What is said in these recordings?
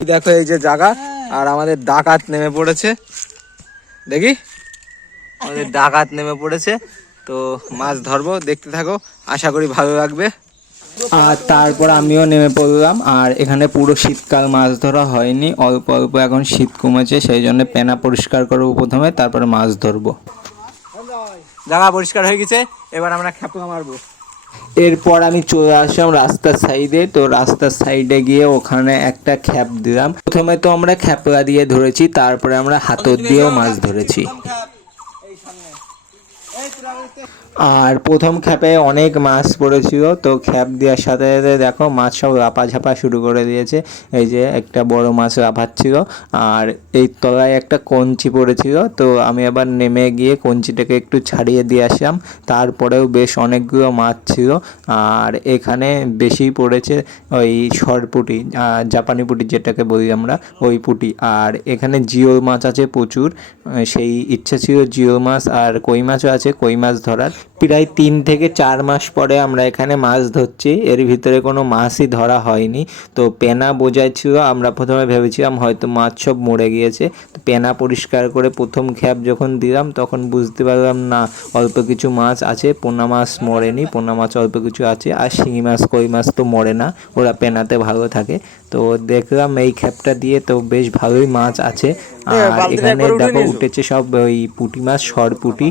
দেখো এই যে জায়গা, আর আমাদের ডাকাত নেমে পড়েছে। দেখি আমাদের ডাকাত নেমে পড়েছে, তো মাছ ধরবো, দেখতে থাকো, আশা করি ভালো লাগবে। আর তারপর আমিও নেমে পড়লাম। আর এখানে পুরো শীতকাল মাছ ধরা হয়নি, অল্প অল্প এখন শীত কমেছে, সেই জন্য পেনা পরিষ্কার করবো প্রথমে, তারপরে মাছ ধরবো। জায়গা পরিষ্কার হয়ে গেছে, এবার আমরা খ্যাপলা মারবো। এরপর আমি চলে আসলাম রাস্তার সাইডে। তো রাস্তার সাইডে গিয়ে ওখানে একটা খ্যাপ দিলাম। প্রথমে তো আমরা খ্যাপলা দিয়ে ধরেছি, তারপরে আমরা হাতর দিয়েও মাছ ধরেছি। আর প্রথম খ্যাপে অনেক মাছ পড়েছিল, তো খ্যাপ দেওয়ার সাথে সাথে দেখো মাছ সব লাফাঝাপা শুরু করে দিয়েছে। এই যে একটা বড় মাছ লাফাচ্ছিল, আর এই তলায় একটা কঞ্চি পড়েছিল, তো আমি আবার নেমে গিয়ে কঞ্চিটাকে একটু ছাড়িয়ে দিয়ে আসলাম। তারপরেও বেশ অনেকগুলো মাছ ছিল, আর এখানে বেশি পড়েছে ওই সরপুঁটি, জাপানি পুঁটি যেটাকে বলি আমরা, ওই পুঁটি। আর এখানে জিওল মাছ আছে প্রচুর, সেই ইচ্ছা ছিল জিওল মাছ আর কই মাছও আছে, কই মাছ ধরার। প্রায় 3 থেকে 4 মাস পরে আমরা এখানে মাছ ধরছি, এর ভিতরে কোনো মাছই ধরা হয়নি। তো পেনা বোঝাই ছিল, আমরা প্রথমে ভেবেছিলাম হয়তো মাছ সব মরে গিয়েছে। তো পেনা পরিষ্কার করে প্রথম খ্যাপ যখন দিলাম তখন বুঝতে পারলাম না, অল্প কিছু মাছ আছে, পোনা মাছ মরেনি, পোনা মাছ অল্প কিছু আছে। আর শিঙি মাছ কই মাছ তো মরে না, ওরা পেনাতে ভালো থাকে। তো দেখলাম এই খ্যাপটা দিয়ে তো বেশ ভালোই মাছ আছে। আর এখানে দেখো উঠেছে সব ওই পুঁটি মাছ, সরপুঁটি,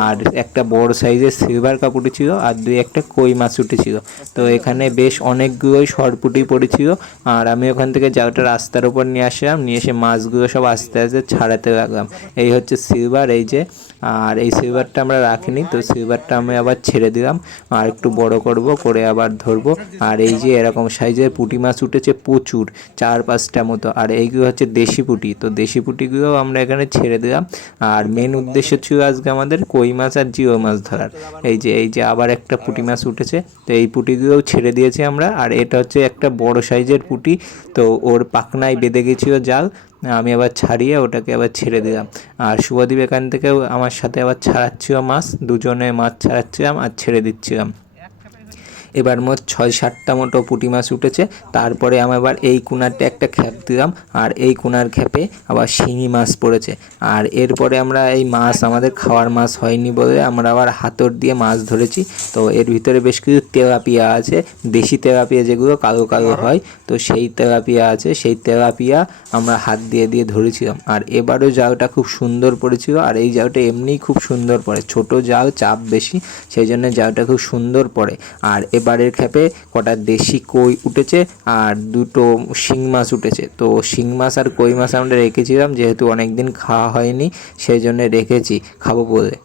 আর একটা বড় সাইজের সিলভার কাপুটি ছিল, আর একটা কই মাছ উঠেছিল। তো এখানে বেশ অনেকগুলোই সরপুঁটি পড়েছিল। আর আমি ওখান থেকে জালটা রাস্তার উপর নিয়ে আসলাম, নিয়ে এসে মাছগুলো সব আস্তে আস্তে ছাড়াতে লাগলাম। এই হচ্ছে সিলভার, এই যে। আর এই সিলভারটা আমরা রাখিনি, তো সিলভারটা আমি আবার ছেড়ে দিলাম, আর একটু বড় করব, করে আবার ধরবো। আর এই যে এরকম সাইজের পুঁটি মাছ উঠেছে প্রচুর, 4-5টা মতো। আর এইগুলো হচ্ছে দেশি পুঁটি, তো দেশি পুঁটিগুলো আমরা এখানে ছেড়ে দিলাম। আর মেন উদ্দেশ্য ছিল আজকে আমাদের কই মাছ আর জিও মাছ ধরার। এই যে আবার একটা পুঁটি মাছ উঠেছে, তো এই পুঁটিগুলোও ছেড়ে দিয়েছি আমরা। আর এটা হচ্ছে একটা বড় সাইজের পুঁটি, তো ওর পাখনায় বেঁধে গেছিলো জাল, আমি আবার ছাড়িয়ে ওটাকে আবার ছেড়ে দিলাম। আর শুভদীপ এখান থেকেও আমার সাথে আবার ছাড়াচ্ছিল মাছ, দুজনে মাছ ছাড়াচ্ছিলাম আর ছেড়ে দিচ্ছিলাম। এবার মোট 6-7টা মতো পুঁটি মাছ উঠেছে। তারপরে আমি আবার এই কোনারটা একটা খ্যাপ দিলাম, আর এই কোনার খ্যাপে আবার শিঙি মাছ পড়েছে। আর এরপরে আমরা এই মাছ আমাদের খাওয়ার মাছ হয়নি বলে আমরা আবার হাতর দিয়ে মাছ ধরেছি। তো এর ভিতরে বেশ কিছু তেলাপিয়া আছে, দেশি তেলাপিয়া যেগুলো কালো কালো হয়, তো সেই তেলাপিয়া আছে, সেই তেলাপিয়া আমরা হাত দিয়ে দিয়ে ধরেছিলাম। আর এবারও জালটা খুব সুন্দর পড়েছিল, আর এই জালটা এমনিই খুব সুন্দর পড়ে, ছোট জাল, চাপ বেশি, সেই জন্য জালটা খুব সুন্দর পড়ে। আর এবারের খ্যাপে কটা দেশি কই উঠেছে আর 2টো শিং মাছ উঠেছে। তো শিং মাছ আর কই মাছ আমরা রেখেছিলাম, যেহেতু অনেকদিন খাওয়া হয়নি সেই জন্য রেখেছি খাবো বলে।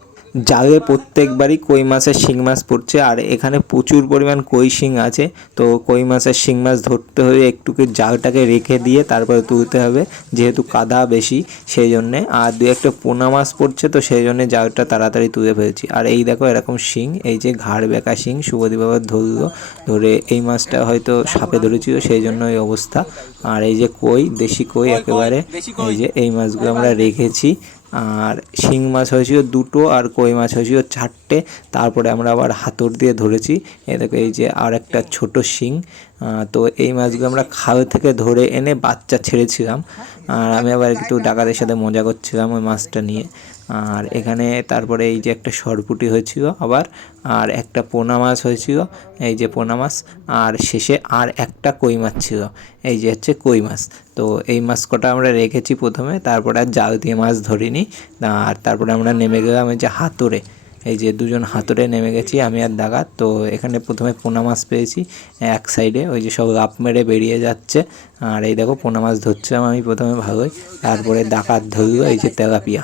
জালে প্রত্যেকবারই কই মাছের শিং মাছ পড়ছে, আর এখানে প্রচুর পরিমাণ কই শিং আছে। তো কই মাছের শিং মাছ ধরতে হলে একটুকে জালটাকে রেখে দিয়ে তারপরে তুলতে হবে, যেহেতু কাদা বেশি সেই জন্যে। আর 2-1টা পোনা মাছ পড়ছে, তো সেই জন্যে জালটা তাড়াতাড়ি তুলে ফেলছি। আর এই দেখো এরকম শিং, এই যে ঘাড় বেঁকা শিং শুভদীপ বাবা ধরলো, ধরে এই মাছটা হয়তো সাপে ধরেছিল সেই জন্য এই অবস্থা। আর এই যে কই, দেশি কই একেবারে, এই যে এই মাছগুলো আমরা রেখেছি। আর শিং মাছ হয়েছিল 2টো, আর কই মাছ হয়েছিল 4টে। তারপরে আমরা আবার হাতর দিয়ে ধরেছি। এই দেখো এই যে আর একটা ছোট শিং। তো এই মাছগুলো আমরা খাল থেকে ধরে এনে বাচ্চা ছেড়েছিলাম, আর আমি আবার একটু ডাকাতের সাথে মজা করছিলাম ওই মাছটা নিয়ে। আর এখানে তারপরে এই যে একটা সরপুঁটি হয়েছিল আবার, আর একটা পোনা মাছ হয়েছিল, এই যে পোনা মাছ। আর শেষে আর একটা কই মাছ ছিল, এই যে হচ্ছে কই মাছ। তো এই মাছ কটা আমরা রেখেছি প্রথমে, তারপরে আর জাল দিয়ে মাছ ধরিনি। আর তারপরে আমরা নেমে গেলাম এই যে হাতরে, এই যে 2জন হাতরে নেমে গেছি আমি আর ডাকাত। তো এখানে প্রথমে পোনা মাছ পেয়েছি এক সাইডে, ওই যে সব লাফ মেরে বেরিয়ে যাচ্ছে। আর এই দেখো পোনা মাছ ধরছিলাম আমি প্রথমে ভালোই, তারপরে ডাকাত ধরলো এই যে তেলাপিয়া।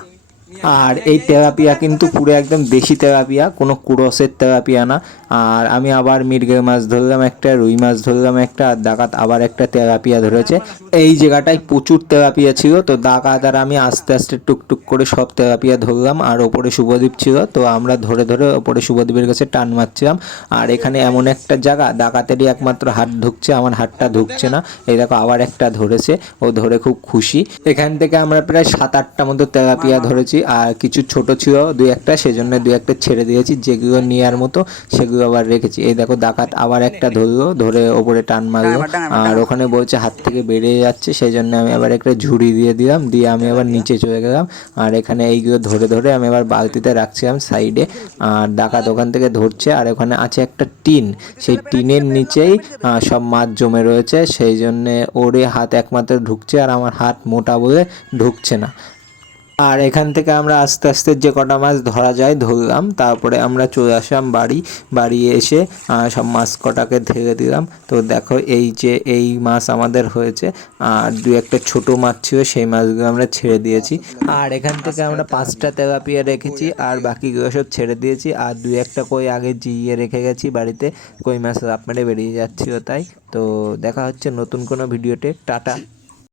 আর এই তেলাপিয়া কিন্তু পুরো একদম দেশি তেলাপিয়া, কোনো কুরসের তেলাপিয়া না। আর আমি আবার মৃগেল মাছ ধরলাম একটা, রুই মাছ ধরলাম একটা, আর ডাকাত আবার একটা তেলাপিয়া ধরেছে। এই জায়গাটায় প্রচুর তেলাপিয়া ছিল, তো ডাকাত আর আমি আস্তে আস্তে টুকটুক করে সব তেলাপিয়া ধরলাম। আর ওপরে শুভদীপ ছিল, তো আমরা ধরে ধরে ওপরে শুভদীপের কাছে টান মারছিলাম। আর এখানে এমন একটা জায়গা, ডাকাতেরই একমাত্র হাত ঢুকছে, আমার হাতটা ঢুকছে না। এই দেখো আবার একটা ধরেছে, ও ধরে খুব খুশি। এখান থেকে আমরা প্রায় 7-8টা মতো তেলাপিয়া ধরেছি। করেছি। আর কিছু ছোট ছিল দুই একটা, সেজন্য দুই একটা ছেড়ে দিয়েছি, যেগুলো নেওয়ার মতো সেগুলো আবার রেখেছি। এই দেখো ডাকাত আবার একটা ধরলো, ধরে ওপরে টান মারলো, আর ওখানে বলছে হাত থেকে বেরিয়ে যাচ্ছে, সেই জন্য আমি আবার একটা ঝুড়ি দিয়ে দিলাম, দিয়ে আমি আবার নিচে চলে গেলাম। আর এখানে এইগুলো ধরে ধরে আমি আবার বালতিতে রাখছিলাম সাইডে। আর ডাকাত ওখান থেকে ধরছে। আর ওখানে আছে একটা টিন, সেই টিনের নিচেই সব মাছ জমে রয়েছে, সেই জন্যে ওরে হাত একমাত্র ঢুকছে, আর আমার হাত মোটা বলে ঢুকছে না। আর এখান থেকে আমরা আস্তে আস্তে যে কটা মাছ ধরা যায় ধরলাম, তারপরে আমরা চলে আসলাম বাড়ি এসে সব মাছ কটাকে ঢেলে দিলাম। তো দেখো এই যে এই মাছ আমাদের হয়েছে, আর দু একটা ছোট মাছ ছিল, সেই মাছগুলো আমরা ছেড়ে দিয়েছি। আর এখান থেকে আমরা 5টা তেলাপিয়া রেখেছি, আর বাকিগুলো সব ছেড়ে দিয়েছি। আর দুই একটা কই আগে জিইয়ে রেখে গেছি বাড়িতে, কই মাছ লাফ মেরে বেরিয়ে যাচ্ছিল তাই। তো দেখা হচ্ছে নতুন কোনো ভিডিওতে, টাটা।